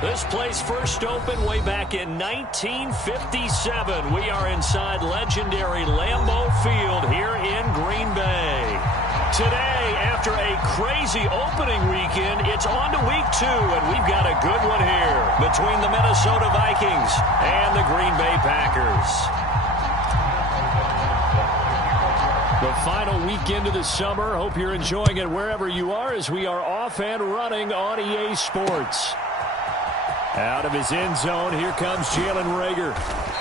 This place first opened way back in 1957. We are inside legendary Lambeau Field here in Green Bay. Today, after a crazy opening weekend, it's on to week 2, and we've got a good one here between the Minnesota Vikings and the Green Bay Packers. The final weekend of the summer. Hope you're enjoying it wherever you are as we are off and running on EA Sports. Out of his end zone, here comes Jalen Reagor.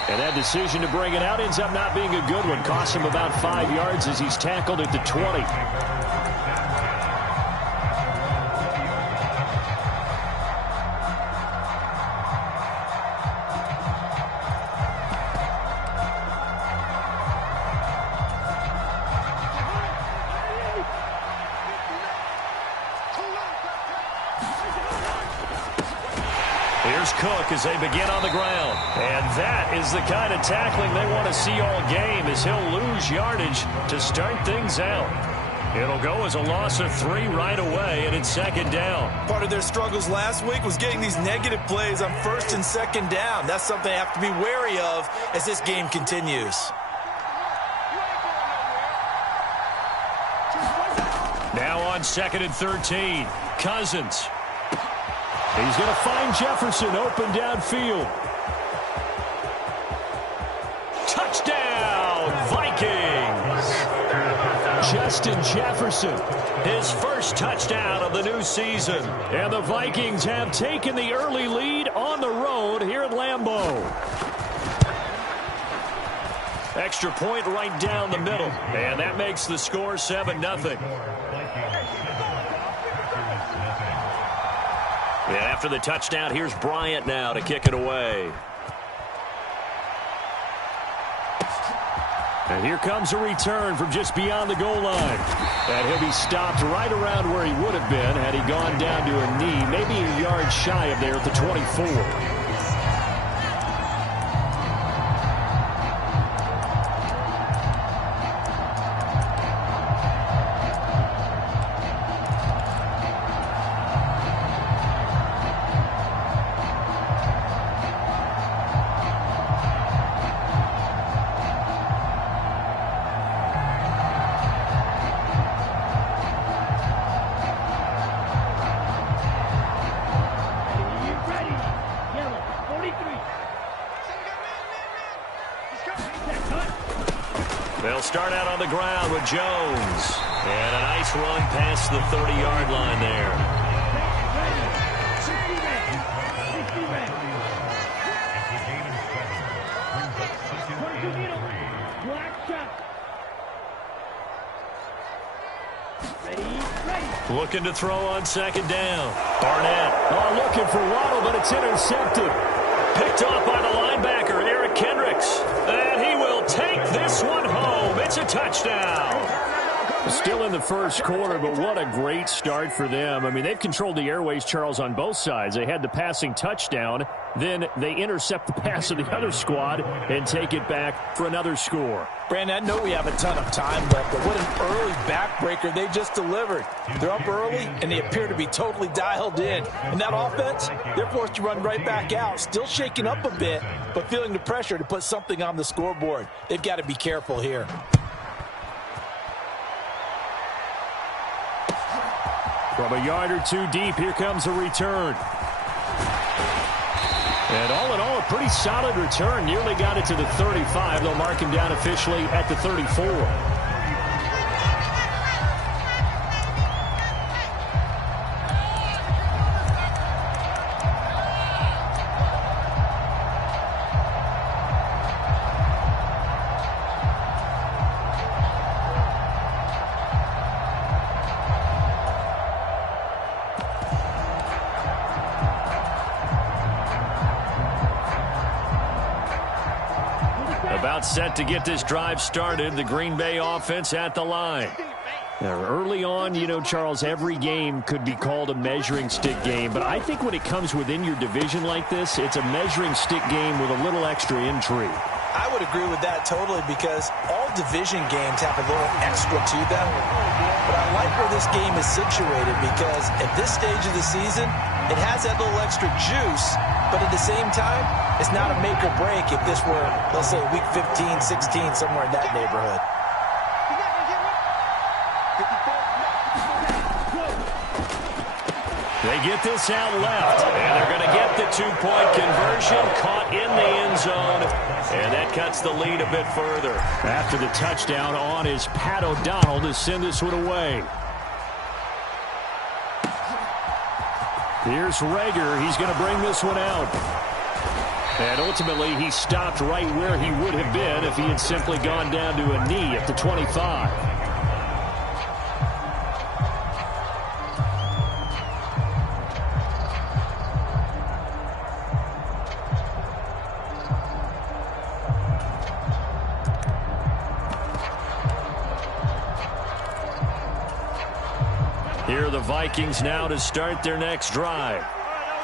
And that decision to bring it out ends up not being a good one. Costs him about 5 yards as he's tackled at the 20. Here's Cook as they begin on the ground. And that is the kind of tackling they want to see all game, as he'll lose yardage to start things out. It'll go as a loss of 3 right away, and it's second down. Part of their struggles last week was getting these negative plays on first and second down. That's something they have to be wary of as this game continues. Now on 2nd and 13, Cousins. He's going to find Jefferson open downfield. Touchdown, Vikings! Justin Jefferson, his first touchdown of the new season. And the Vikings have taken the early lead on the road here at Lambeau. Extra point right down the middle. And that makes the score 7-0. And after the touchdown, here's Bryant now to kick it away. And here comes a return from just beyond the goal line. And he'll be stopped right around where he would have been had he gone down to a knee, maybe a yard shy of there at the 24. They'll start out on the ground with Jones. And a nice run past the 30-yard line there. Looking to throw on second down. Barnett. Oh, looking for Waddle, but it's intercepted. Picked off by the linebacker, Eric Kendricks. And he will take this one home. It's a touchdown. Still in the first quarter, but what a great start for them. I mean, they've controlled the airways, Charles, on both sides. They had the passing touchdown. Then they intercept the pass of the other squad and take it back for another score. Brandon, I know we have a ton of time left, but what an early backbreaker they just delivered. They're up early, and they appear to be totally dialed in. And that offense, they're forced to run right back out, still shaking up a bit, but feeling the pressure to put something on the scoreboard. They've got to be careful here. From a yard or two deep, here comes a return. And all in all, a pretty solid return. Nearly got it to the 35. They'll mark him down officially at the 34. About set to get this drive started. The Green Bay offense at the line. Now, early on, you know, Charles, every game could be called a measuring stick game. But I think when it comes within your division like this, it's a measuring stick game with a little extra intrigue. I would agree with that totally, because all division games have a little extra to them. but I like where this game is situated because at this stage of the season, it has that little extra juice, but at the same time, it's not a make or break if this were, let's say, week 15, 16, somewhere in that neighborhood. They get this out left, and they're going to get the two-point conversion, caught in the end zone, and that cuts the lead a bit further. After the touchdown on is Pat O'Donnell to send this one away. Here's Rager. He's going to bring this one out. And ultimately, he stopped right where he would have been if he had simply gone down to a knee at the 25. Here are the Vikings now to start their next drive.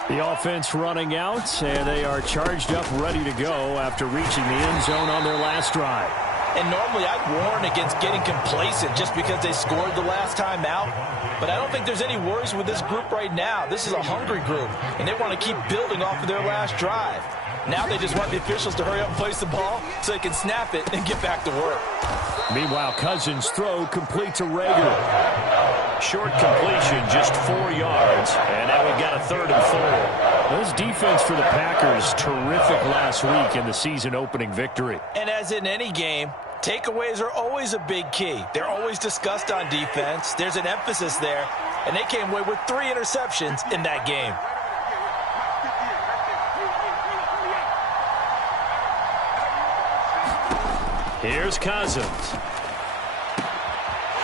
The offense running out, and they are charged up, ready to go after reaching the end zone on their last drive. And normally I'd warn against getting complacent just because they scored the last time out. But I don't think there's any worries with this group right now. This is a hungry group, and they want to keep building off of their last drive. Now they just want the officials to hurry up and place the ball so they can snap it and get back to work. Meanwhile, Cousins' throw complete to Rager. Short completion, just 4 yards, and now we've got a 3rd and 4. This defense for the Packers, terrific last week in the season-opening victory. And as in any game, takeaways are always a big key. They're always discussed on defense. There's an emphasis there, and they came away with 3 interceptions in that game. Here's Cousins.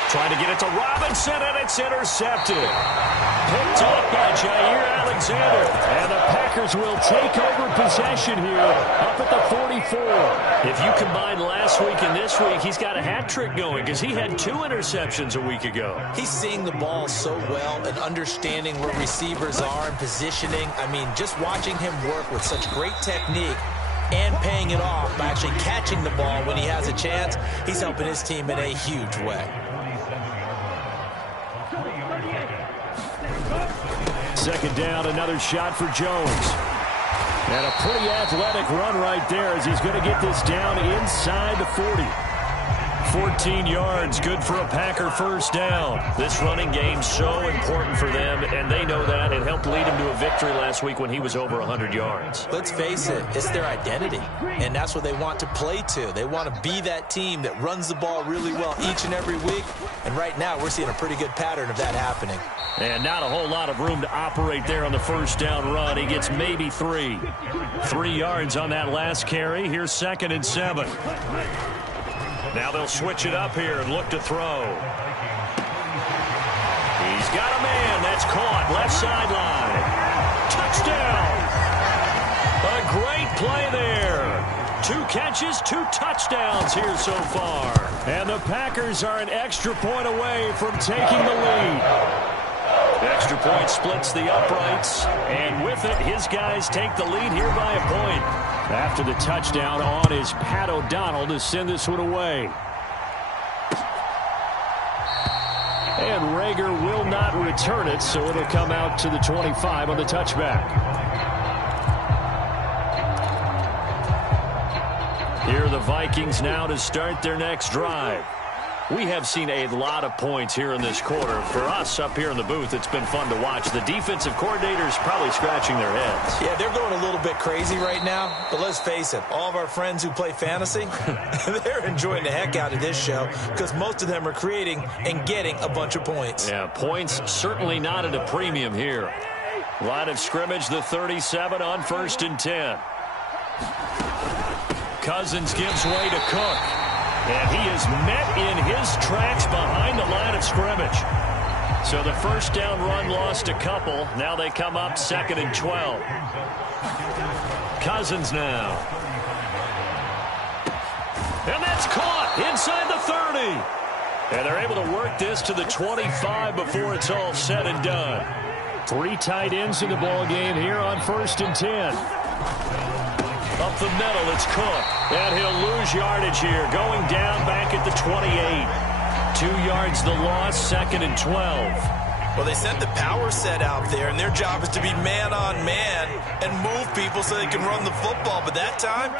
Trying to get it to Robinson, and it's intercepted. Picked off by Jair Alexander. And the Packers will take over possession here up at the 44. If you combine last week and this week, he's got a hat trick going because he had 2 interceptions a week ago. He's seeing the ball so well and understanding where receivers are and positioning. I mean, just watching him work with such great technique and paying it off by actually catching the ball when he has a chance, he's helping his team in a huge way. Second down, another shot for Jones. And a pretty athletic run right there as he's going to get this down inside the 40. 14 yards, good for a Packer first down. This running game's so important for them, and they know that. It helped lead him to a victory last week when he was over 100 yards. Let's face it, it's their identity, and that's what they want to play to. They want to be that team that runs the ball really well each and every week, and right now we're seeing a pretty good pattern of that happening. And not a whole lot of room to operate there on the first down run. He gets maybe 3. 3 yards on that last carry. Here's 2nd and 7. Now they'll switch it up here and look to throw. He's got a man. That's caught. Left sideline. Touchdown. A great play there. 2 catches, 2 touchdowns here so far. And the Packers are an extra point away from taking the lead. The extra point splits the uprights, and with it, his guys take the lead here by a point. After the touchdown, on is Pat O'Donnell to send this one away. And Rager will not return it, so it'll come out to the 25 on the touchback. Here are the Vikings now to start their next drive. We have seen a lot of points here in this quarter. For us up here in the booth, it's been fun to watch. The defensive coordinators probably scratching their heads. Yeah, they're going a little bit crazy right now, but let's face it, all of our friends who play fantasy, they're enjoying the heck out of this show because most of them are creating and getting a bunch of points. Yeah, points certainly not at a premium here. Line of scrimmage, the 37 on 1st and 10. Cousins gives way to Cook. And he is met in his tracks behind the line of scrimmage. So the first down run lost a couple. Now they come up 2nd and 12. Cousins now. And that's caught inside the 30. And they're able to work this to the 25 before it's all said and done. 3 tight ends in the ball game here on 1st and 10. Up the middle, it's Cook. And he'll lose yardage here, going down back at the 28. 2 yards the loss, 2nd and 12. Well, they sent the power set out there, and their job is to be man-on-man and move people so they can run the football. But that time,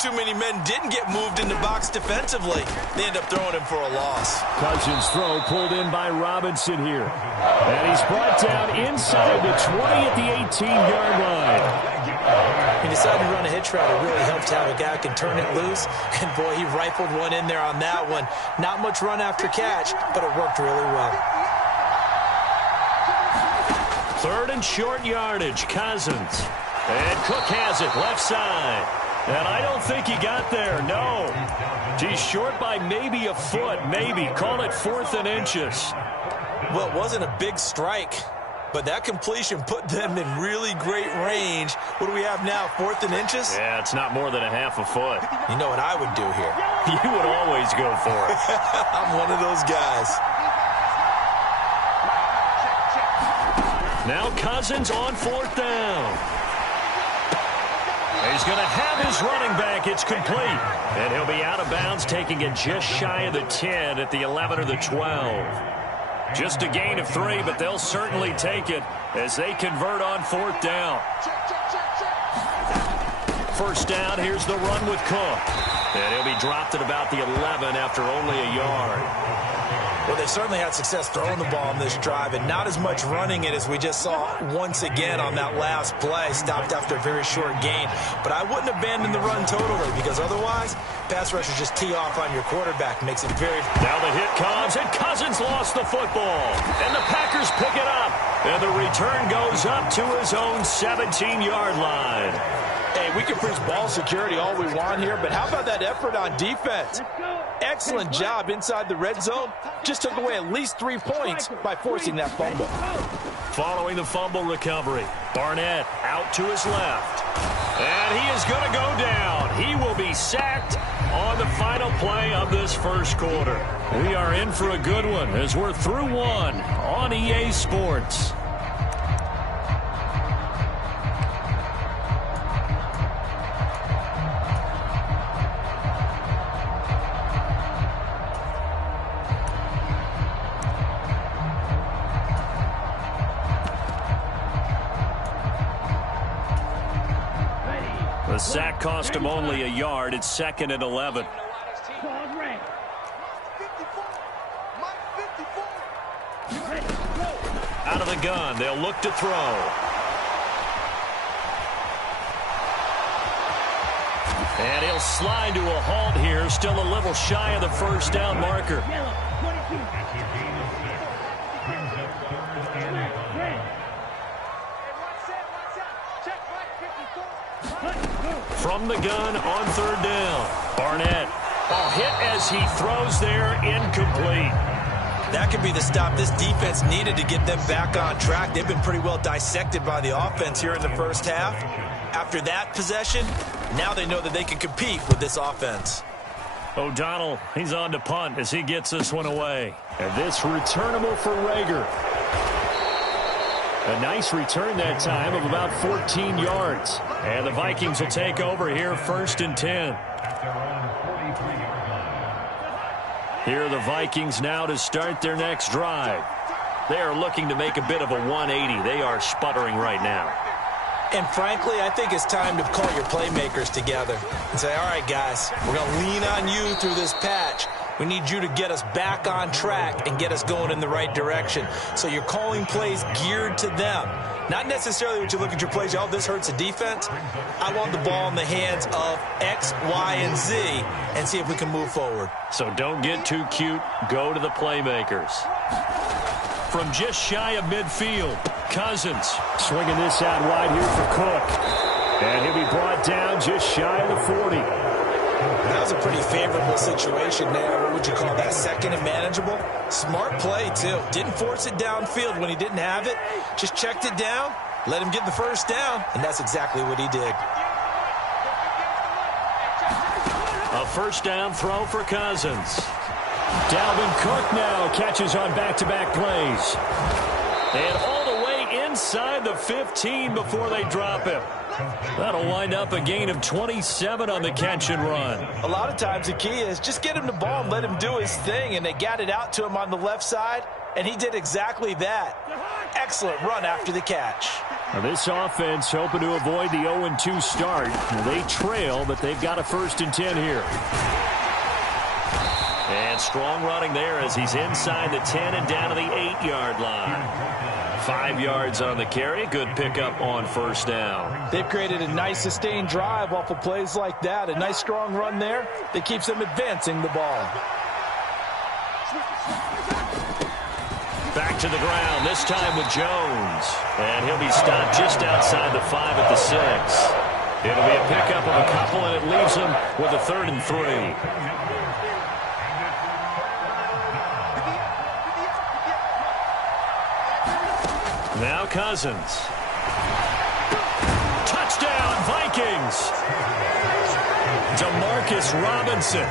too many men didn't get moved in the box defensively. They end up throwing him for a loss. Cousins' throw pulled in by Robinson here. And he's brought down inside the 20 at the 18-yard line. He decided to run a hitch route. It really helped to have a guy who can turn it loose. And, boy, he rifled one in there on that one. Not much run after catch, but it worked really well. 3rd and short yardage, Cousins. And Cook has it, left side. And I don't think he got there, no. He's short by maybe a foot, maybe. Call it 4th and inches. Well, it wasn't a big strike, but that completion put them in really great range. What do we have now, 4th and inches? Yeah, it's not more than a half a foot. You know what I would do here? You would always go for it. I'm one of those guys. Now Cousins on 4th down. He's going to have his running back. It's complete. And he'll be out of bounds, taking it just shy of the 10 at the 11 or the 12. Just a gain of 3, but they'll certainly take it as they convert on 4th down. 1st down, here's the run with Cook. And he'll be dropped at about the 11 after only a yard. Well, they certainly had success throwing the ball on this drive and not as much running it as we just saw once again on that last play. Stopped after a very short gain. But I wouldn't abandon the run totally because otherwise, pass rushers just tee off on your quarterback. Makes it very... Now the hit comes, and Cousins lost the football. And the Packers pick it up. And the return goes up to his own 17-yard line. Hey, we can preach ball security all we want here, but how about that effort on defense? Excellent job inside the red zone. Just took away at least 3 points by forcing that fumble. Following the fumble recovery, Barnett out to his left. And he is going to go down. He will be sacked on the final play of this first quarter. We are in for a good one as we're through one on EA Sports. The sack cost him only a yard. It's 2nd and 11. Out of the gun, they'll look to throw. And he'll slide to a halt here, still a little shy of the 1st down marker. From the gun on 3rd down. Barnett. Hit as he throws there, incomplete. That could be the stop this defense needed to get them back on track. They've been pretty well dissected by the offense here in the first half. After that possession, now they know that they can compete with this offense. O'Donnell, he's on to punt as he gets this one away. And this returnable for Rager. A nice return that time of about 14 yards. And the Vikings will take over here, 1st and 10. Here are the Vikings now to start their next drive. They are looking to make a bit of a 180. They are sputtering right now. And frankly, I think it's time to call your playmakers together and say, all right, guys, we're going to lean on you through this patch. We need you to get us back on track and get us going in the right direction. So you're calling plays geared to them. Not necessarily what you look at your plays, oh, this hurts the defense. I want the ball in the hands of X, Y, and Z and see if we can move forward. So don't get too cute. Go to the playmakers. From just shy of midfield, Cousins swinging this out wide here for Cook. And he'll be brought down just shy of the 40. That was a pretty favorable situation there. What would you call that? 2nd and manageable? Smart play, too. Didn't force it downfield when he didn't have it. Just checked it down, let him get the 1st down, and that's exactly what he did. A 1st down throw for Cousins. Dalvin Cook now catches on back-to-back plays. And all the way inside the 15 before they drop him. That'll wind up a gain of 27 on the catch and run. A lot of times the key is just get him the ball and let him do his thing, and they got it out to him on the left side, and he did exactly that. Excellent run after the catch. Now this offense hoping to avoid the 0-2 start. They trail, but they've got a 1st and 10 here. And strong running there as he's inside the 10 and down to the 8-yard line. 5 yards on the carry. Good pickup on 1st down. They've created a nice sustained drive off of plays like that. A nice strong run there that keeps them advancing the ball. Back to the ground, this time with Jones. And he'll be stopped just outside the 5 at the 6. It'll be a pickup of a couple, and it leaves him with a 3rd and 3. Now Cousins. Touchdown, Vikings. DeMarcus Robinson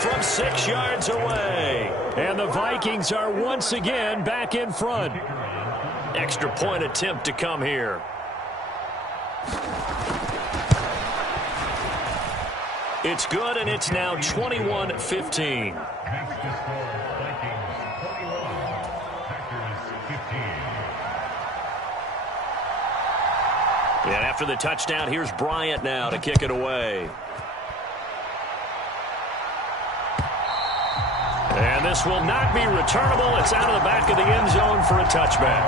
from 6 yards away. And the Vikings are once again back in front. Extra point attempt to come here. It's good, and it's now 21-15. And after the touchdown, here's Bryant now to kick it away. And this will not be returnable. It's out of the back of the end zone for a touchback.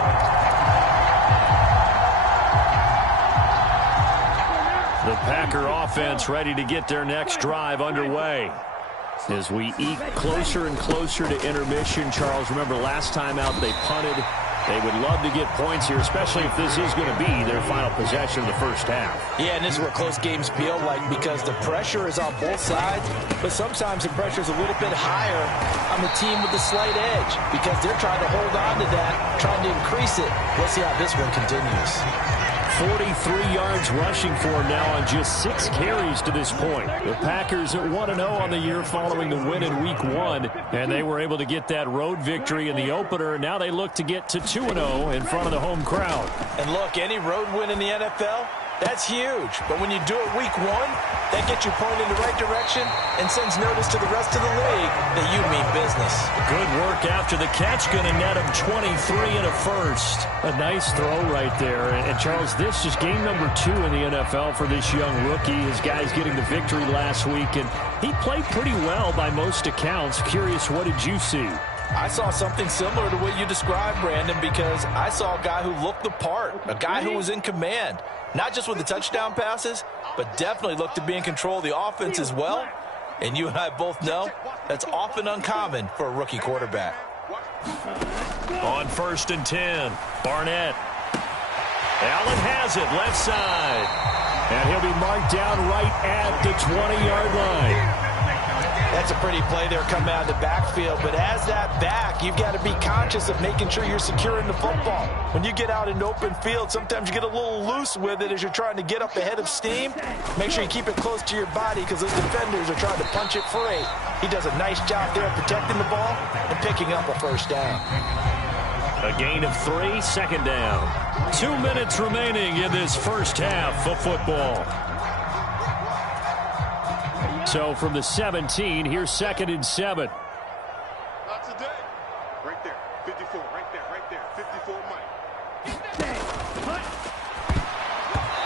The Packer offense ready to get their next drive underway. As we eke closer and closer to intermission, Charles, remember last time out they punted. They would love to get points here, especially if this is going to be their final possession of the first half. Yeah, and this is what close games feel like because the pressure is on both sides, but sometimes the pressure is a little bit higher on the team with the slight edge because they're trying to hold on to that, trying to increase it. Let's see how this one continues. 43 yards rushing for him now on just 6 carries to this point. The Packers at 1-0 on the year following the win in Week 1, and they were able to get that road victory in the opener. Now they look to get to 2-0 in front of the home crowd. And look, any road win in the NFL, that's huge. But when you do it Week 1, that gets you pointed in the right direction and sends notice to the rest of the league that you mean business. Good work after the catch. Going to net him 23 and a 1st. A nice throw right there. And Charles, this is game number 2 in the NFL for this young rookie. His guys getting the victory last week, and he played pretty well by most accounts. Curious, what did you see? I saw something similar to what you described, Brandon, because I saw a guy who looked the part, a guy who was in command, not just with the touchdown passes, but definitely looked to be in control of the offense as well. And you and I both know that's often uncommon for a rookie quarterback. On 1st and 10, Barnett. Allen has it, left side. And he'll be marked down right at the 20-yard line. That's a pretty play there coming out of the backfield, but as that back, you've got to be conscious of making sure you're securing the football. When you get out in open field, sometimes you get a little loose with it as you're trying to get up ahead of steam. Make sure you keep it close to your body because those defenders are trying to punch it free. He does a nice job there protecting the ball and picking up a 1st down. A gain of 3, 2nd down. 2 minutes remaining in this first half of football. So from the 17, here's 2nd and 7. Not today. Right there. 54. Right there. 54 Mike.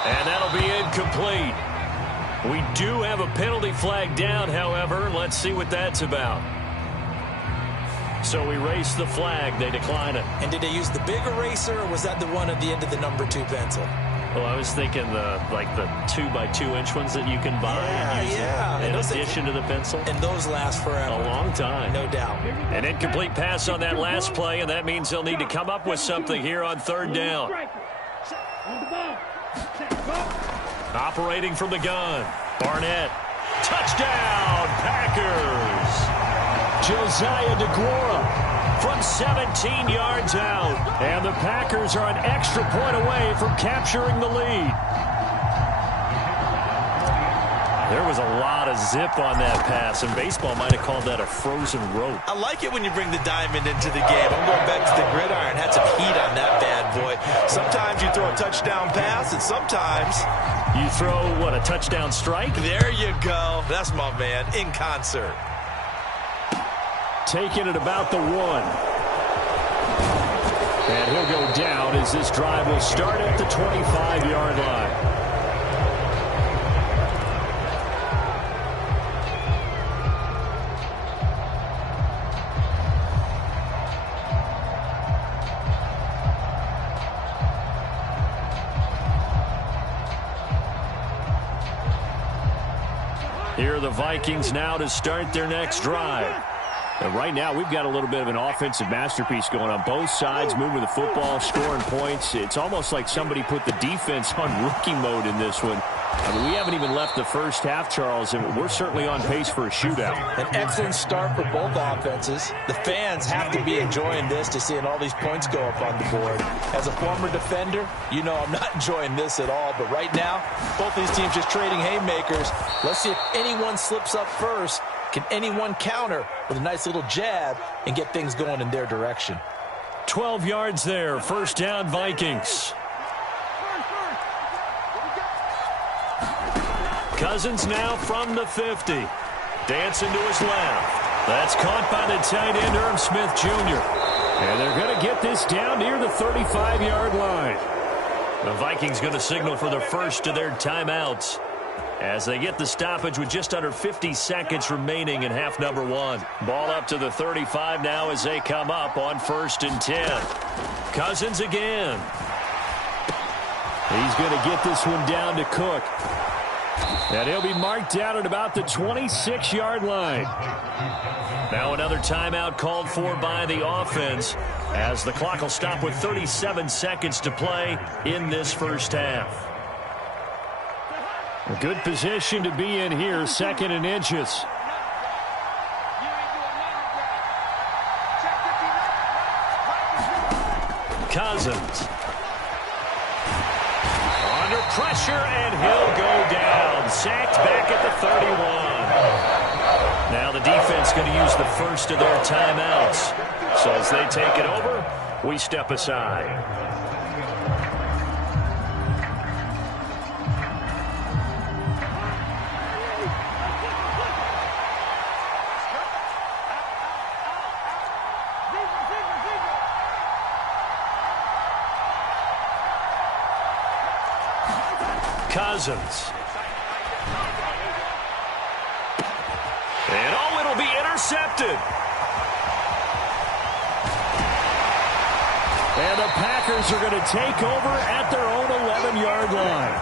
And that'll be incomplete. We do have a penalty flag down, however. Let's see what that's about. So we race the flag. They decline it. And did they use the big eraser, or was that the one at the end of the number 2 pencil? Well, I was thinking the 2x2-inch ones that you can buy and use in addition to the pencil. And those last forever. A long time. No doubt. An incomplete pass on that last play, and that means they'll need to come up with something here on 3rd down. Operating from the gun, Barnett. Touchdown, Packers! Josiah DeGuara from 17 yards out. And the Packers are an extra point away from capturing the lead. There was a lot of zip on that pass, and baseball might have called that a frozen rope. I like it when you bring the diamond into the game. I'm going back to the gridiron. Had some heat on that bad boy. Sometimes you throw a touchdown pass, and sometimes You throw, what, a touchdown strike? There you go. That's my man, in concert. Taking it about the 1. And he'll go down as this drive will start at the 25-yard line. Here are the Vikings now to start their next drive. And right now, we've got a little bit of an offensive masterpiece going on. Both sides moving the football, scoring points. It's almost like somebody put the defense on rookie mode in this one. I mean, we haven't even left the first half, Charles, and we're certainly on pace for a shootout. An excellent start for both offenses. The fans have to be enjoying this to seeing all these points go up on the board. As a former defender, you know I'm not enjoying this at all. But right now, both these teams just trading haymakers. Let's see if anyone slips up first. Can anyone counter with a nice little jab and get things going in their direction? 12 yards there. First down, Vikings. Cousins now from the 50. Dancing to his left. That's caught by the tight end, Irv Smith Jr. And they're going to get this down near the 35-yard line. The Vikings going to signal for the first of their timeouts as they get the stoppage with just under 50 seconds remaining in half number 1. Ball up to the 35 now as they come up on 1st and 10. Cousins again. He's going to get this one down to Cook. And he'll be marked out at about the 26-yard line. Now another timeout called for by the offense as the clock will stop with 37 seconds to play in this first half. A good position to be in here, 2nd and inches. Cousins. Under pressure, and he'll go down. Sacked back at the 31. Now the defense going to use the first of their timeouts. So as they take it over, we step aside. Cousins. And oh, it'll be intercepted. And the Packers are going to take over at their own 11-yard line.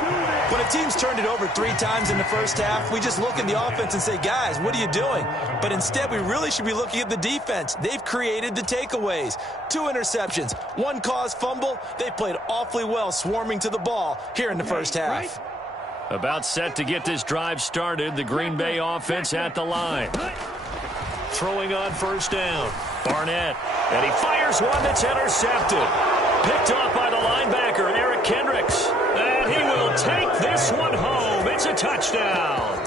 When a team's turned it over 3 times in the first half, we just look at the offense and say, guys, what are you doing? But instead, we really should be looking at the defense. They've created the takeaways. 2 interceptions, 1 caused fumble. They played awfully well swarming to the ball here in the first half. About set to get this drive started, the Green Bay offense at the line. Throwing on first down, Barnett. And he fires one that's intercepted. Picked off by the linebacker, Eric Kendricks. And he will take this one home. It's a touchdown.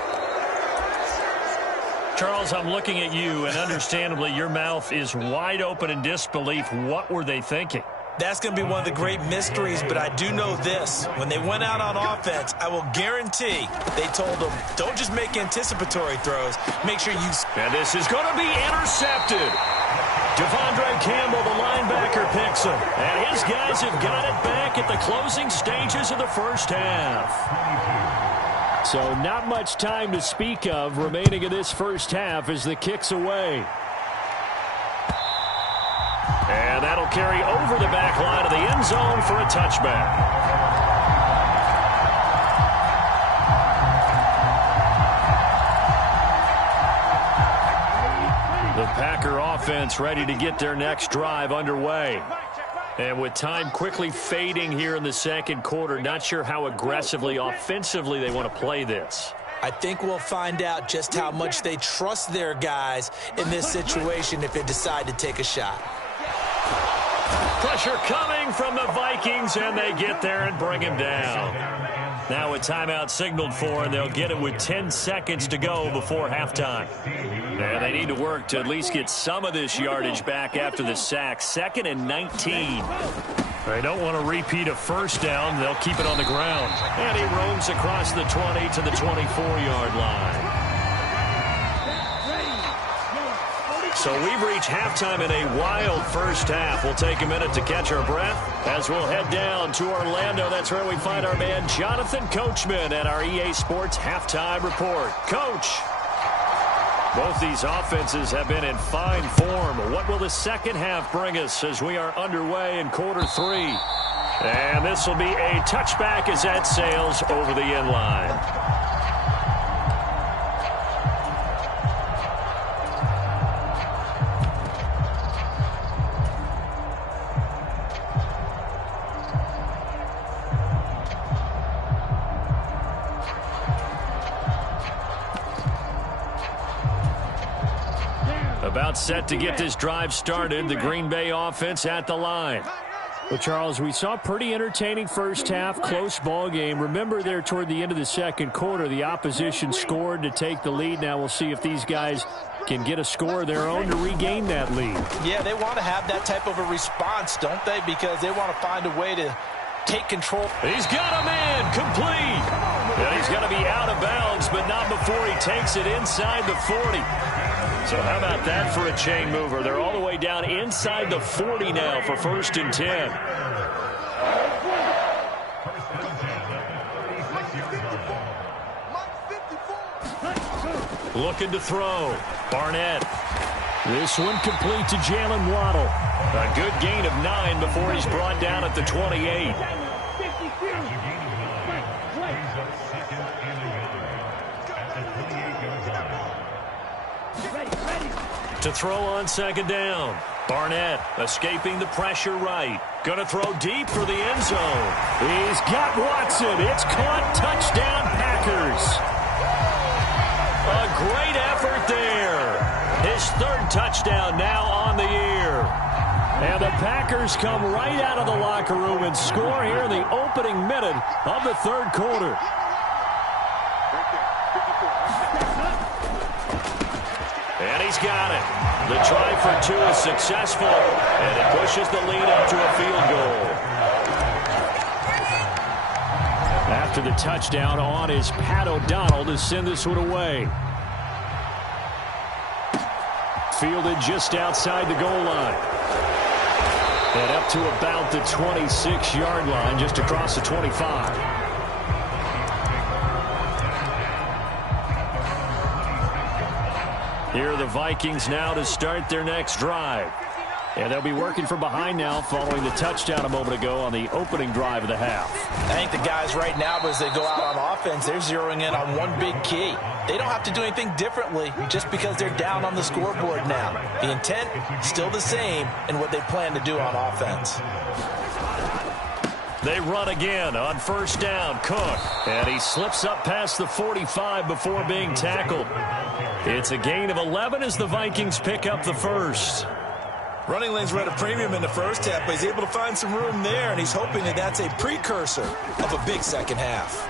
Charles, I'm looking at you, and understandably, your mouth is wide open in disbelief. What were they thinking? That's going to be one of the great mysteries, but I do know this. When they went out on offense, I will guarantee they told them, don't just make anticipatory throws. Make sure you... And this is going to be intercepted. Devondre Campbell, the linebacker, picks him. And his guys have got it back at the closing stages of the first half. So not much time to speak of remaining in this first half as the kick's away. And that'll carry over the back line of the end zone for a touchback. The Packer offense ready to get their next drive underway. And with time quickly fading here in the second quarter, not sure how aggressively, offensively they want to play this. I think we'll find out just how much they trust their guys in this situation if they decide to take a shot. Pressure coming from the Vikings, and they get there and bring him down. Now a timeout signaled for, and they'll get it with 10 seconds to go before halftime. And they need to work to at least get some of this yardage back after the sack. 2nd and 19. They don't want to repeat a first down. They'll keep it on the ground. And he roams across the 20 to the 24-yard line. So we've reached halftime in a wild first half. We'll take a minute to catch our breath as we'll head down to Orlando. That's where we find our man Jonathan Coachman at our EA Sports Halftime Report. Coach, both these offenses have been in fine form. What will the second half bring us as we are underway in quarter three? And this will be a touchback as that sails over the end line. About set to get this drive started. The Green Bay offense at the line. Well, Charles, we saw a pretty entertaining first half, close ball game. Remember there toward the end of the second quarter, the opposition scored to take the lead. Now we'll see if these guys can get a score of their own to regain that lead. Yeah, they want to have that type of a response, don't they? Because they want to find a way to take control. He's got a man complete. And he's going to be out of bounds, but not before he takes it inside the 40. So how about that for a chain mover? They're all the way down inside the 40 now for 1st and 10. Looking to throw. Barnett. This one complete to Jalen Waddle. A good gain of 9 before he's brought down at the 28. To throw on second down. Barnett escaping the pressure right. Going to throw deep for the end zone. He's got Watson. It's caught. Touchdown, Packers. A great effort there. His 3rd touchdown now on the year. And the Packers come right out of the locker room and score here in the opening minute of the 3rd quarter. And he's got it. The try for 2 is successful, and it pushes the lead up to a field goal. After the touchdown on is Pat O'Donnell to send this one away. Fielded just outside the goal line. And up to about the 26-yard line, just across the 25. Here are the Vikings now to start their next drive. And they'll be working from behind now following the touchdown a moment ago on the opening drive of the half. I think the guys right now, as they go out on offense, they're zeroing in on one big key. They don't have to do anything differently just because they're down on the scoreboard now. The intent, still the same in what they plan to do on offense. They run again on 1st down. Cook. And he slips up past the 45 before being tackled. It's a gain of 11 as the Vikings pick up the 1st. Running lanes were at a premium in the first half, but he's able to find some room there, and he's hoping that that's a precursor of a big second half.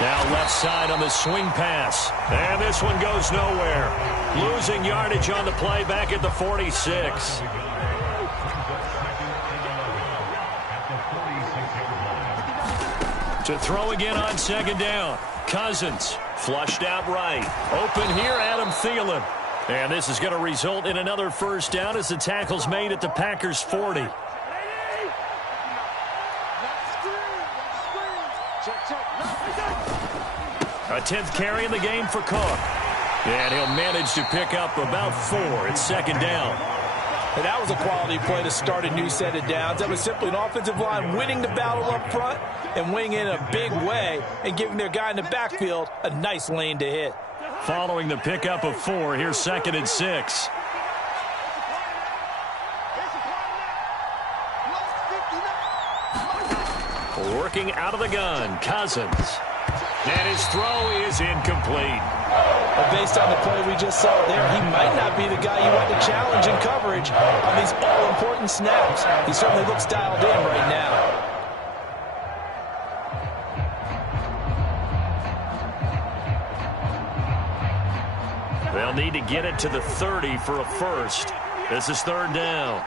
Now left side on the swing pass. And this one goes nowhere. Losing yardage on the play back at the 46. To throw again on 2nd down. Cousins flushed out right. Open here, Adam Thielen. And this is going to result in another 1st down as the tackle's made at the Packers' 40. A 10th carry in the game for Cook. And he'll manage to pick up about 4 at 2nd down. And that was a quality play to start a new set of downs. That was simply an offensive line winning the battle up front and winning in a big way and giving their guy in the backfield a nice lane to hit. Following the pickup of 4, here's 2nd and 6. Working out of the gun, Cousins. And his throw is incomplete. But based on the play we just saw there, he might not be the guy you want to challenge in coverage on these all-important snaps. He certainly looks dialed in right now. They'll need to get it to the 30 for a 1st. This is 3rd down.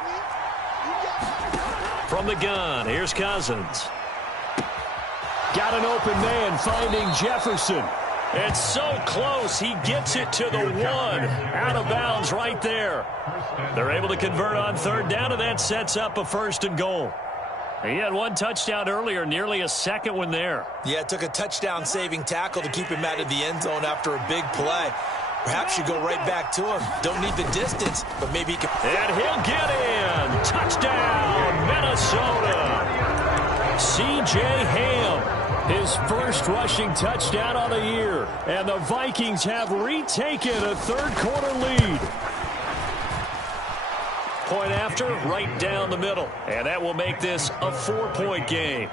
from the gun. Here's Cousins. Got an open man finding Jefferson. It's so close. He gets it to the 1. Out of bounds right there. They're able to convert on third down, and that sets up a 1st and goal. He had 1 touchdown earlier, nearly a second one there. Yeah, it took a touchdown-saving tackle to keep him out of the end zone after a big play. Perhaps you go right back to him. Don't need the distance, but maybe he can. And he'll get in. Touchdown, Minnesota. C.J. Ham, his first rushing touchdown on the year. And the Vikings have retaken a third-quarter lead. Point after, right down the middle. And that will make this a 4-point game.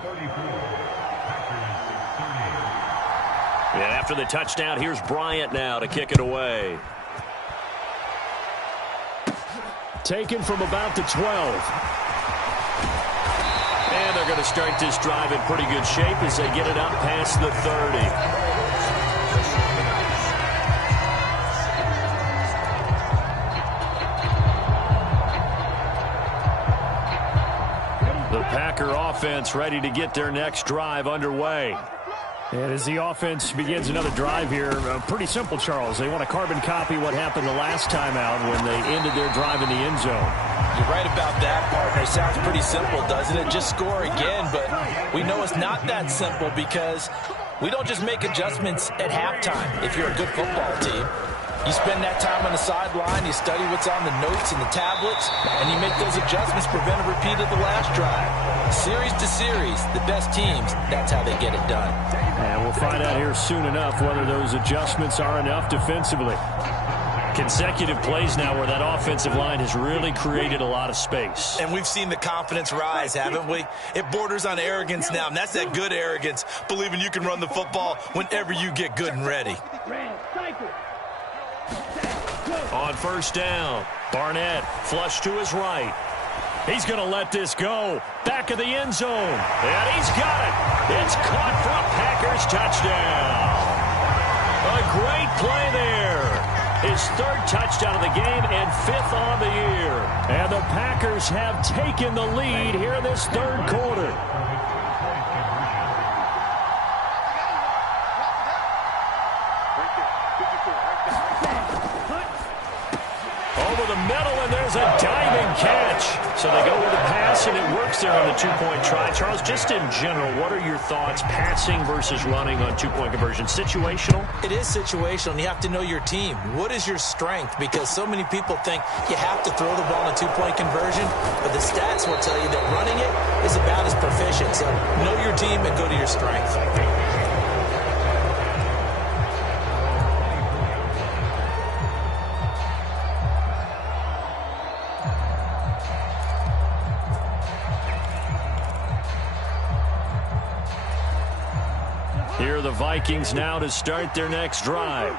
And after the touchdown, here's Bryant now to kick it away. Taken from about the 12. And they're going to start this drive in pretty good shape as they get it up past the 30. The Packer offense ready to get their next drive underway. And as the offense begins another drive here, pretty simple, Charles. They want to carbon copy what happened the last time out when they ended their drive in the end zone. You're right about that, partner. Sounds pretty simple, doesn't it? Just score again, but we know it's not that simple because we don't just make adjustments at halftime if you're a good football team. You spend that time on the sideline, you study what's on the notes and the tablets, and you make those adjustments, prevent a repeat of the last drive. Series to series, the best teams, that's how they get it done. And we'll find out here soon enough whether those adjustments are enough defensively. Consecutive plays now where that offensive line has really created a lot of space. And we've seen the confidence rise, haven't we? It borders on arrogance now, and that's that good arrogance, believing you can run the football whenever you get good and ready. On first down, Barnett flush to his right. He's going to let this go. Back of the end zone. And he's got it. It's caught for a Packers touchdown. A great play there. His 3rd touchdown of the game and 5th on the year. And the Packers have taken the lead here in this 3rd quarter. Over the middle, and there's a diving catch. So they go with a pass, and it works there on the 2-point try. Charles, just in general, what are your thoughts passing versus running on 2-point conversion? Situational? It is situational, and you have to know your team. What is your strength? Because so many people think you have to throw the ball in a 2-point conversion, but the stats will tell you that running it is about as proficient. So know your team and go to your strength. Here are the Vikings now to start their next drive.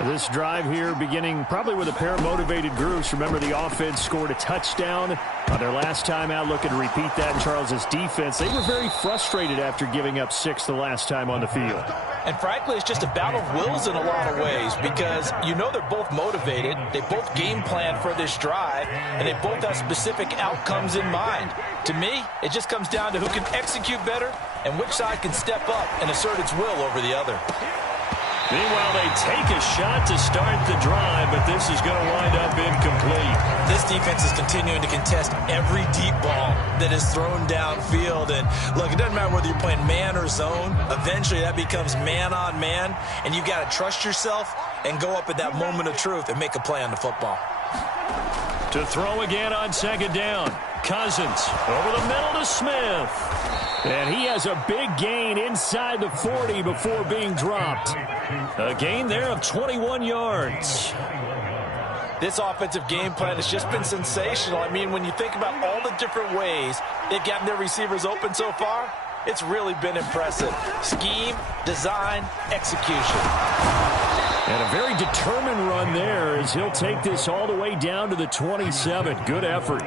This drive here beginning probably with a pair of motivated groups. Remember, the offense scored a touchdown on their last time out. Looking to repeat that in Charles's defense. They were very frustrated after giving up 6 the last time on the field. And frankly, it's just a battle of wills in a lot of ways because you know they're both motivated. They both game plan for this drive, and they both have specific outcomes in mind. To me, it just comes down to who can execute better and which side can step up and assert its will over the other. Meanwhile, they take a shot to start the drive, but this is going to wind up incomplete. This defense is continuing to contest every deep ball that is thrown downfield. And, look, it doesn't matter whether you're playing man or zone. Eventually, that becomes man-on-man, and you've got to trust yourself and go up at that moment of truth and make a play on the football. To throw again on 2nd down. Cousins over the middle to Smith. And he has a big gain inside the 40 before being dropped. A gain there of 21 yards. This offensive game plan has just been sensational. I mean, when you think about all the different ways they've gotten their receivers open so far, it's really been impressive. Scheme, design, execution. And a very determined run there as he'll take this all the way down to the 27. Good effort.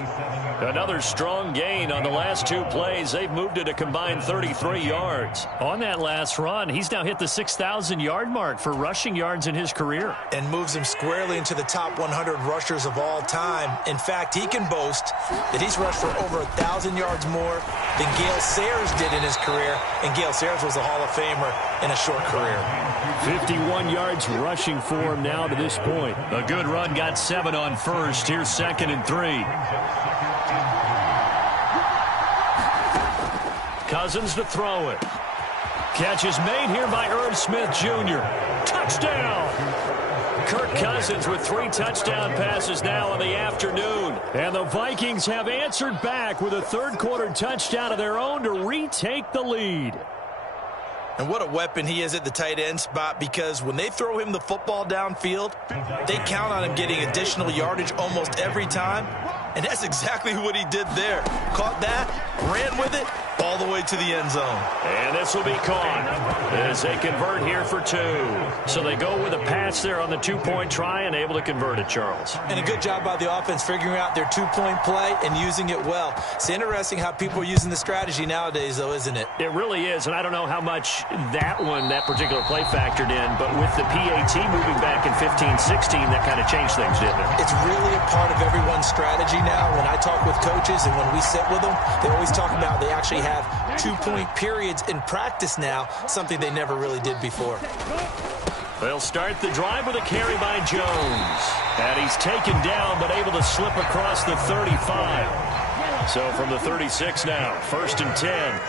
Another strong gain on the last 2 plays. They've moved it a combined 33 yards. On that last run, he's now hit the 6,000-yard mark for rushing yards in his career. And moves him squarely into the top 100 rushers of all time. In fact, he can boast that he's rushed for over 1,000 yards more than Gale Sayers did in his career. And Gale Sayers was a Hall of Famer in a short career. 51 yards rushing for him now to this point. A good run got 7 on first. Here's 2nd and 3. Cousins to throw it. Catch is made here by Irv Smith Jr. Touchdown! Kirk Cousins with 3 touchdown passes now in the afternoon. And the Vikings have answered back with a third-quarter touchdown of their own to retake the lead. And what a weapon he is at the tight end spot, because when they throw him the football downfield, they count on him getting additional yardage almost every time. And that's exactly what he did there. Caught that, ran with it, all the way to the end zone. And this will be caught as they convert here for 2. So they go with a pass there on the 2-point try and able to convert it, Charles. And a good job by the offense figuring out their 2-point play and using it well. It's interesting how people are using the strategy nowadays, though, isn't it? It really is, and I don't know how much that particular play factored in, but with the PAT moving back in 15-16, that kind of changed things, didn't it? It's really a part of everyone's strategy now. When I talk with coaches and when we sit with them, they always talk about they actually have 2-point periods in practice now, something they never really did before. They'll start the drive with a carry by Jones. And he's taken down, but able to slip across the 35. So from the 36 now, 1st and 10.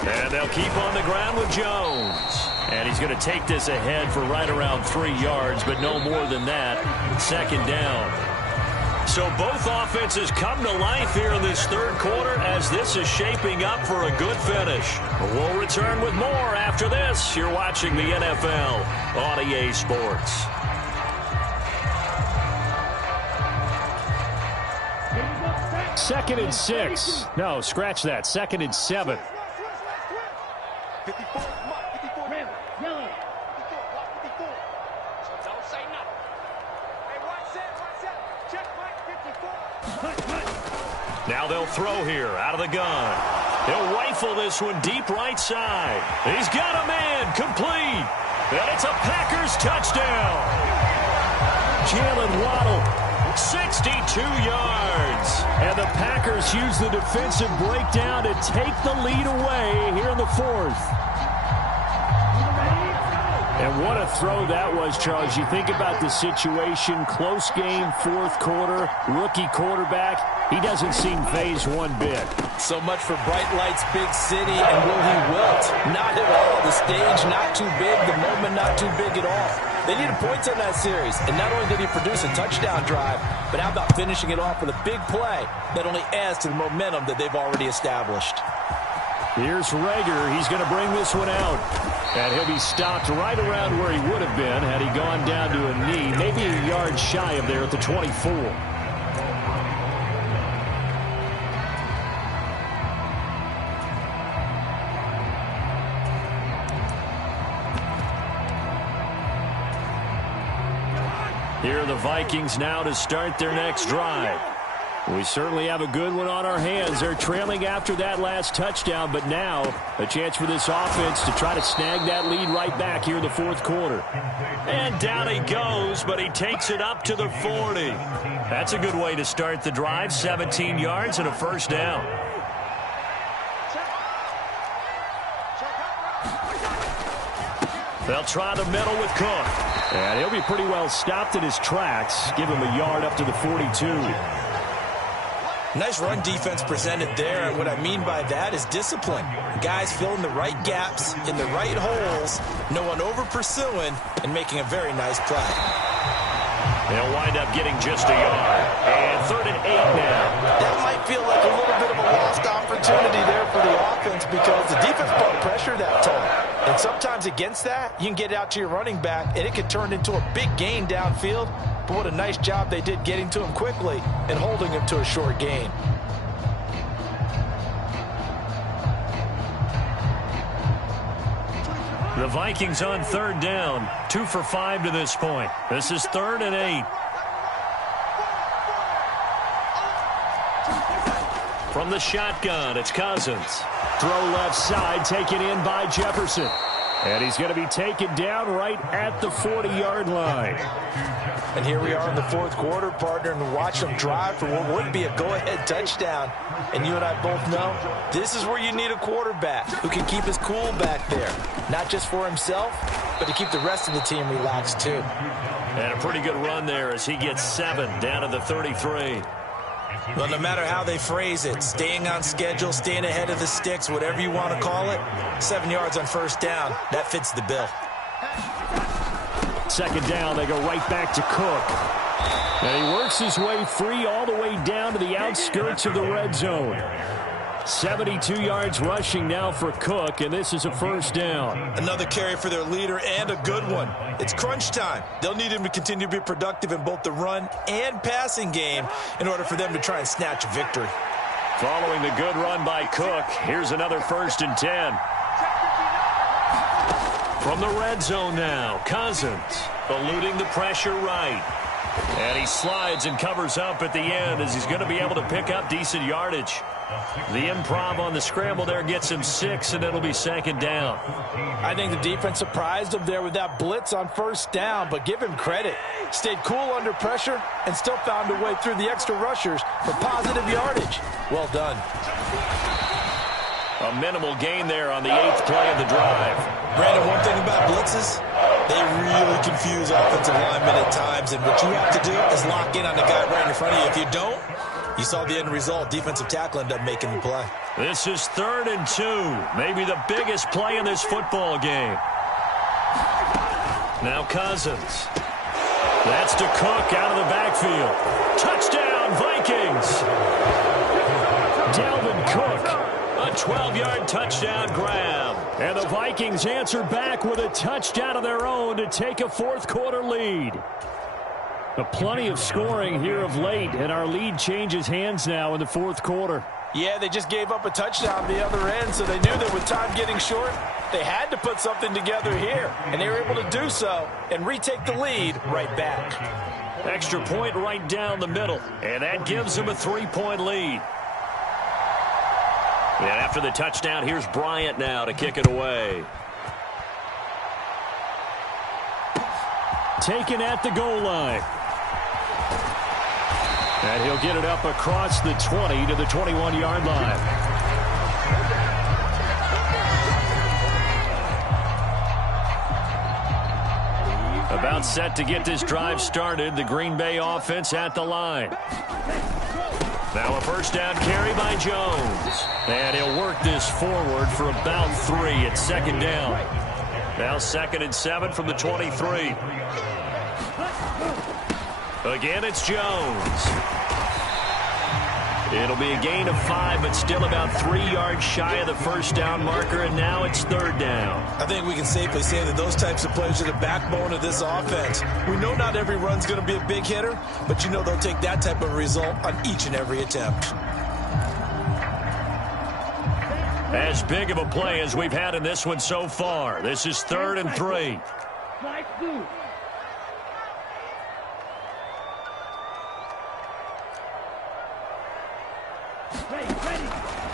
And they'll keep on the ground with Jones. And he's going to take this ahead for right around 3 yards, but no more than that. 2nd down. So both offenses come to life here in this third quarter as this is shaping up for a good finish. We'll return with more after this. You're watching the NFL on EA Sports. Second and 6. No, scratch that. 2nd and 7. 54, come on, 54. 54, block 54. Don't say nothing. Hey, watch that. Check Mike, 54. Now they'll throw here out of the gun. He'll rifle this one deep right side. He's got a man complete. And it's a Packers touchdown. Jalen Waddle. 62 yards. And the Packers use the defensive breakdown to take the lead away here in the 4th. And what a throw that was, Charles. You think about the situation, close game, 4th quarter, rookie quarterback. He doesn't seem phased one bit. So much for bright lights, big city, and will he wilt? Not at all. The stage not too big, the moment not too big at all. They needed points on that series, and not only did he produce a touchdown drive, but how about finishing it off with a big play that only adds to the momentum that they've already established. Here's Rager. He's going to bring this one out. And he'll be stopped right around where he would have been had he gone down to a knee, maybe a yard shy of there at the 24. Here are the Vikings now to start their next drive. We certainly have a good one on our hands. They're trailing after that last touchdown, but now a chance for this offense to try to snag that lead right back here in the 4th quarter. And down he goes, but he takes it up to the 40. That's a good way to start the drive. 17 yards and a 1st down. They'll try the middle with Cook. And he'll be pretty well stopped in his tracks. Give him a yard up to the 42. Nice run defense presented there, and what I mean by that is discipline. Guys filling the right gaps in the right holes, no one over-pursuing, and making a very nice play. They'll wind up getting just a yard. And 3rd and 8 now. That might feel like a little bit of a lost opportunity there for the offense because the defense brought pressure that time. And sometimes against that, you can get out to your running back, and it could turn into a big gain downfield. But what a nice job they did getting to him quickly and holding him to a short gain. The Vikings on 3rd down. 2 for 5 to this point. This is 3rd and 8. From the shotgun, it's Cousins. Throw left side, taken in by Jefferson. And he's going to be taken down right at the 40-yard line. And here we are in the fourth quarter, partner, and watch them drive for what would be a go-ahead touchdown. And you and I both know this is where you need a quarterback who can keep his cool back there. Not just for himself, but to keep the rest of the team relaxed too. And a pretty good run there as he gets 7 down to the 33. Well, no matter how they phrase it, staying on schedule, staying ahead of the sticks, whatever you want to call it, 7 yards on first down, that fits the bill. Second down, they go right back to Cook. And he works his way free all the way down to the outskirts of the red zone. 72 yards rushing now for Cook, and this is a first down. Another carry for their leader, and a good one. It's crunch time. They'll need him to continue to be productive in both the run and passing game in order for them to try and snatch a victory. Following the good run by Cook, here's another 1st and 10. From the red zone now, Cousins eluding the pressure right. And he slides and covers up at the end as he's going to be able to pick up decent yardage. The improv on the scramble there gets him 6, and it'll be 2nd down. I think the defense surprised him there with that blitz on first down, but give him credit. Stayed cool under pressure and still found a way through the extra rushers for positive yardage. Well done. A minimal gain there on the 8th play of the drive. Brandon, one thing about blitzes, they really confuse offensive linemen at times, and what you have to do is lock in on the guy right in front of you. If you don't, you saw the end result. Defensive tackle ended up making the play. This is 3rd and 2, maybe the biggest play in this football game. Now Cousins. That's to Cook out of the backfield. Touchdown, Vikings! Dalvin Cook. A 12-yard touchdown grab. And the Vikings answer back with a touchdown of their own to take a fourth-quarter lead. Plenty of scoring here of late, and our lead changes hands now in the fourth quarter. Yeah, they just gave up a touchdown the other end, so they knew that with time getting short, they had to put something together here, and they were able to do so and retake the lead right back. Extra point right down the middle, and that gives them a 3-point lead. And after the touchdown, here's Bryant now to kick it away. Taken at the goal line. And he'll get it up across the 20 to the 21-yard line. About set to get this drive started. The Green Bay offense at the line. Now a first down carry by Jones. And he'll work this forward for about 3 at 2nd down. Now 2nd and 7 from the 23. Again, it's Jones. It'll be a gain of 5, but still about 3 yards shy of the first down marker, and now it's 3rd down. I think we can safely say that those types of plays are the backbone of this offense. We know not every run's going to be a big hitter, but you know they'll take that type of result on each and every attempt. As big of a play as we've had in this one so far. This is 3rd and 3.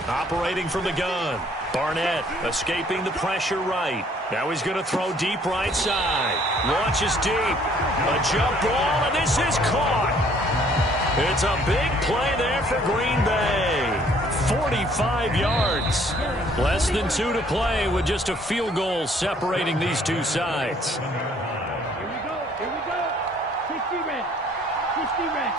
Operating from the gun. Barnett escaping the pressure right. Now he's going to throw deep right side. Launches deep. A jump ball, and this is caught. It's a big play there for Green Bay. 45 yards. Less than 2 to play with just a field goal separating these two sides. Here we go. 60 red. 60 red.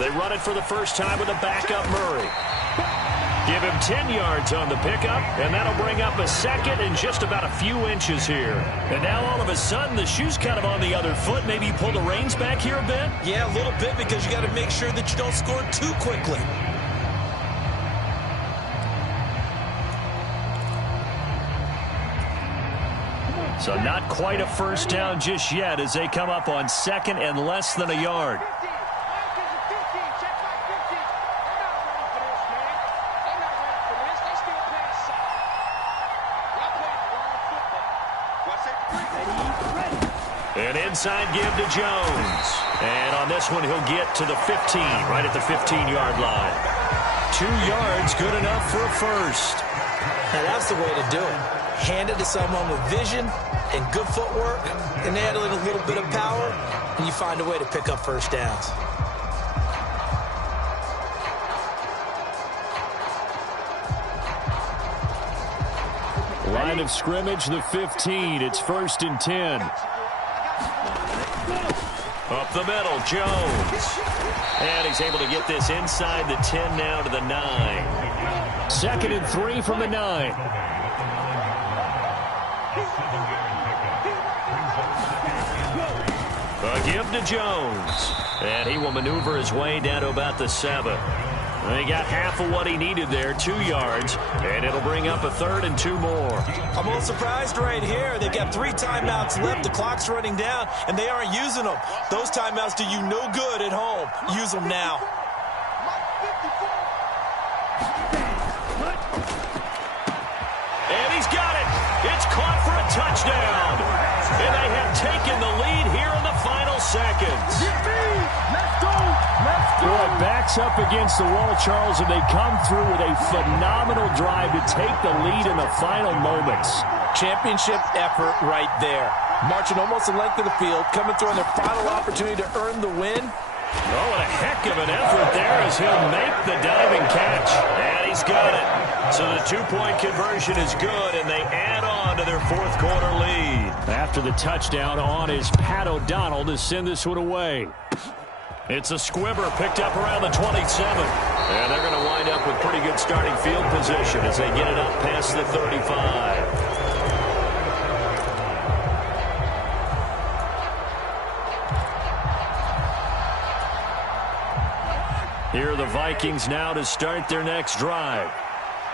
They run it for the first time with a backup Murray. Give him 10 yards on the pickup, and that'll bring up a 2nd and just about a few inches here. And now all of a sudden, the shoe's kind of on the other foot. Maybe you pull the reins back here a bit? Yeah, a little bit, because you got to make sure that you don't score too quickly. So not quite a first down just yet as they come up on 2nd and less than a yard. An inside give to Jones. And on this one, he'll get to the 15, right at the 15-yard line. 2 yards, good enough for a first. Now, that's the way to do it. Hand it to someone with vision and good footwork, and add in a little bit of power, and you find a way to pick up first downs. Line of scrimmage, the 15. It's 1st and 10. Up the middle, Jones. And he's able to get this inside the 10 now to the 9. 2nd and 3 from the 9. A give to Jones. And he will maneuver his way down to about the 7. He got half of what he needed there, 2 yards, and it'll bring up a 3rd and 2 more. I'm a little surprised right here. They've got 3 timeouts left. The clock's running down, and they aren't using them. Those timeouts do you no good at home. Use them now. And he's got it. It's caught for a touchdown. And they have taken the lead here in the final seconds. Let's go. Let's go. Boy, backs up against the wall, Charles, and they come through with a phenomenal drive to take the lead in the final moments. Championship effort right there. Marching almost the length of the field, coming through on their final opportunity to earn the win. Oh, what a heck of an effort there as he'll make the diving catch. And he's got it. So the 2-point conversion is good, and they add on to their 4th quarter lead. After the touchdown, on is Pat O'Donnell to send this one away. It's a squibber picked up around the 27. And they're going to wind up with pretty good starting field position as they get it up past the 35. Here are the Vikings now to start their next drive.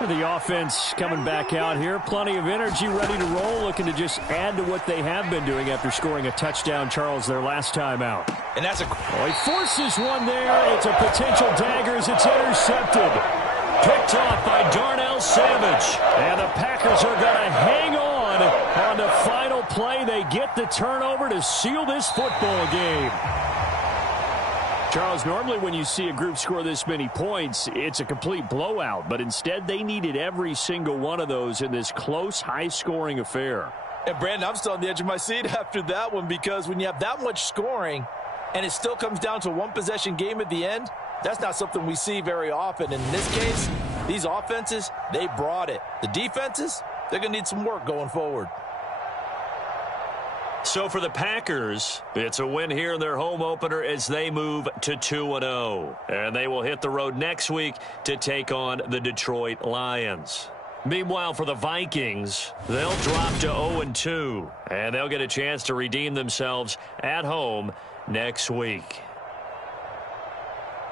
The offense coming back out here. Plenty of energy, ready to roll, looking to just add to what they have been doing after scoring a touchdown, Charles, their last time out. And that's he forces one there. It's a potential dagger as it's intercepted. Picked off by Darnell Savage. And the Packers are going to hang on the final play. They get the turnover to seal this football game. Charles, normally when you see a group score this many points, it's a complete blowout. But instead, they needed every single one of those in this close, high-scoring affair. And, Brandon, I'm still on the edge of my seat after that one because when you have that much scoring and it still comes down to a one-possession game at the end, that's not something we see very often. In this case, these offenses, they brought it. The defenses, they're going to need some work going forward. So for the Packers, it's a win here in their home opener as they move to 2-0. And they will hit the road next week to take on the Detroit Lions. Meanwhile, for the Vikings, they'll drop to 0-2. And they'll get a chance to redeem themselves at home next week.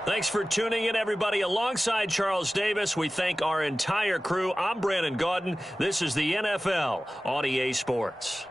Thanks for tuning in, everybody. Alongside Charles Davis, we thank our entire crew. I'm Brandon Gaudin. This is the NFL on EA Sports.